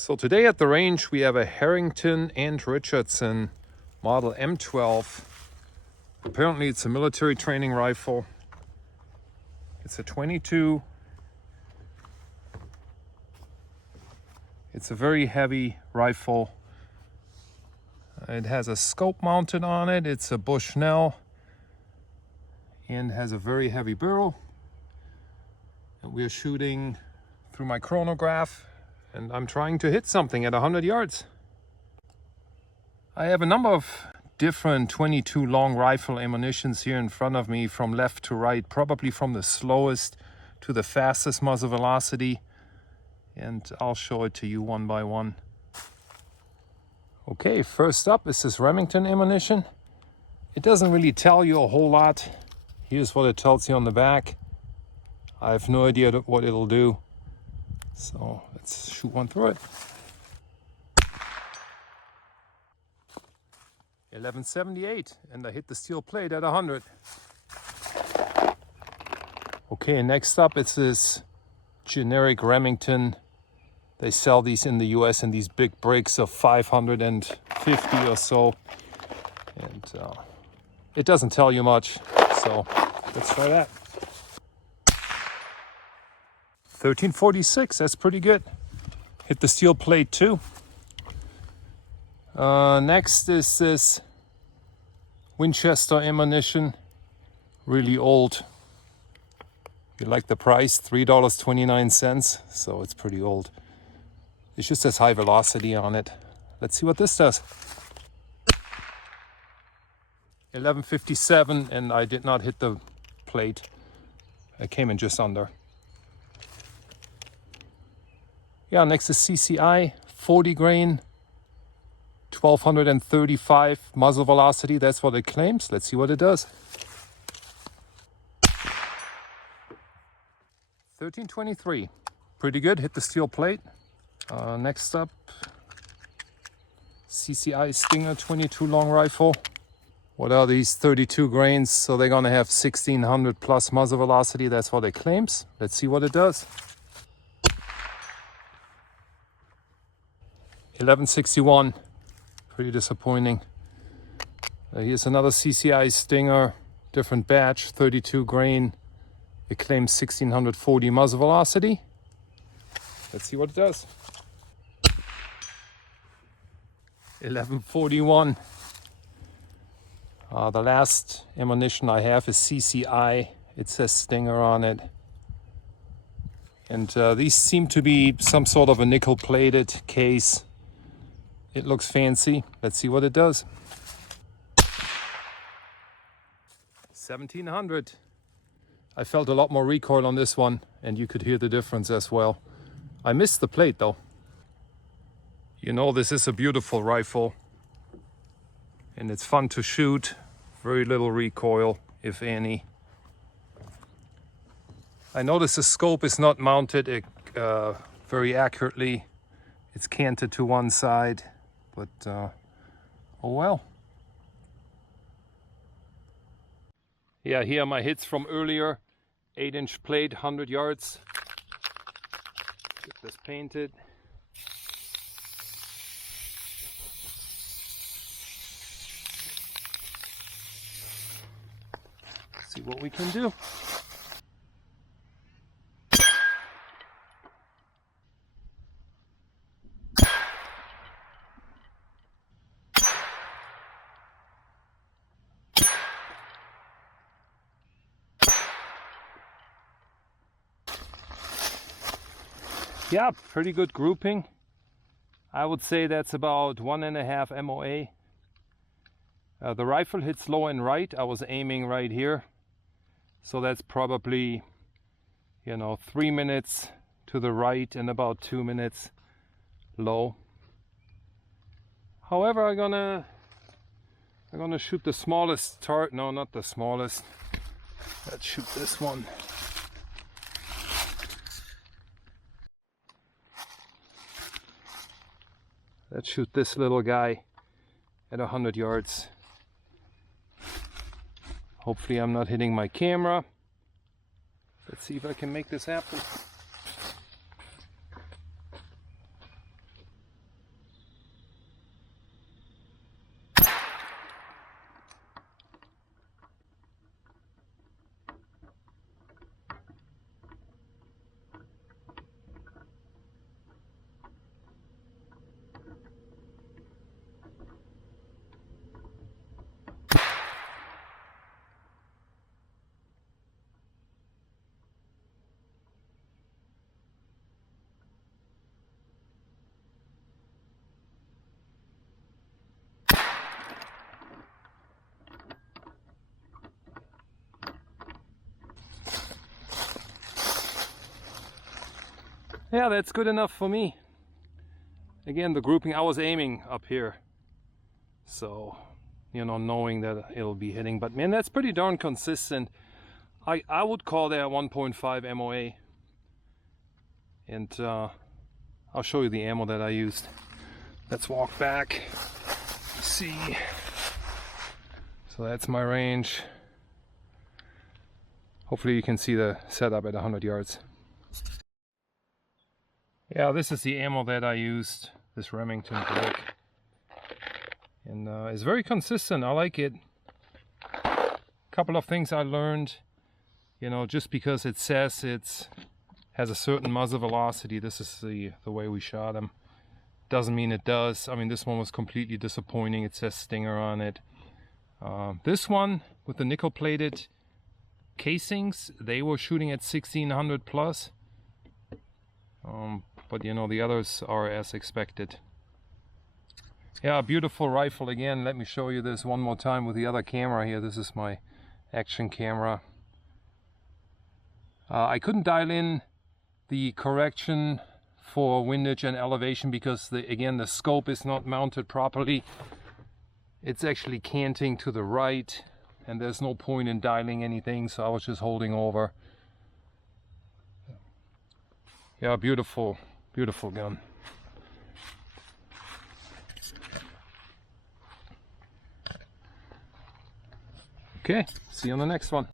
So today at the range we have a Harrington and Richardson model M12. Apparently it's a military training rifle. It's a 22. It's a very heavy rifle. It has a scope mounted on it. It's a Bushnell and has a very heavy barrel. And we are shooting through my chronograph and I'm trying to hit something at 100 yards. I have a number of different 22 long rifle ammunitions here in front of me from left to right, probably from the slowest to the fastest muzzle velocity. And I'll show it to you one by one. Okay, first up is this Remington Ammunition. It doesn't really tell you a whole lot. Here's what it tells you on the back. I have no idea what it'll do. So let's shoot one through it. 1178, and I hit the steel plate at 100. Okay, next up it's this generic Remington. They sell these in the US in these big bricks of 550 or so. And it doesn't tell you much, so let's try that. 1346, that's pretty good. Hit the steel plate too. Next is this Winchester Ammunition, really old. You like the price, $3.29, so it's pretty old. It just has high velocity on it. Let's see what this does. 1157, and I did not hit the plate. I came in just under. Yeah, next is Cci 40 grain, 1235 muzzle velocity. That's what it claims. Let's see what it does. 1323, pretty good. Hit the steel plate. Next up, Cci Stinger 22 long rifle. What are these? 32 grains, so they're gonna have 1600 plus muzzle velocity. That's what it claims. Let's see what it does. 1161, pretty disappointing. Here's another Cci Stinger, different batch, 32 grain. It claims 1640 muzzle velocity. Let's see what it does. 1141. The last ammunition I have is Cci. It says Stinger on it. And these seem to be some sort of a nickel-plated case. It looks fancy. Let's see what it does. 1700. I felt a lot more recoil on this one, and you could hear the difference as well. I missed the plate though. You know, this is a beautiful rifle, and it's fun to shoot. Very little recoil, if any. I notice the scope is not mounted very accurately. It's canted to one side, but oh well. Yeah, here are my hits from earlier. 8-inch plate, 100 yards. Get this painted. See what we can do. Yeah, pretty good grouping. I would say that's about 1.5 MOA. The rifle hits low and right. I was aiming right here. So that's probably, 3 minutes to the right and about 2 minutes low. However, I'm gonna shoot the smallest target. No, not the smallest. Let's shoot this one. Let's shoot this little guy at 100 yards. Hopefully I'm not hitting my camera. Let's see if I can make this happen. Yeah, that's good enough for me. Again, the grouping, I was aiming up here, so you know, knowing that it'll be hitting, but man, that's pretty darn consistent. I would call that 1.5 MOA, and I'll show you the ammo that I used. Let's walk back, see. So that's my range. Hopefully you can see the setup at 100 yards. Yeah, this is the ammo that I used, this Remington brick. And it's very consistent, I like it. Couple of things I learned, you know, just because it says it has a certain muzzle velocity, this is the way we shot them. Doesn't mean it does. I mean, this one was completely disappointing. It says Stinger on it. This one with the nickel plated casings, they were shooting at 1600 plus. But you know, the others are as expected. Yeah, beautiful rifle again. Let me show you this one more time with the other camera here. This is my action camera. I couldn't dial in the correction for windage and elevation because again the scope is not mounted properly. It's actually canting to the right and there's no point in dialing anything, so I was just holding over. Yeah, beautiful, beautiful gun. Okay, see you on the next one.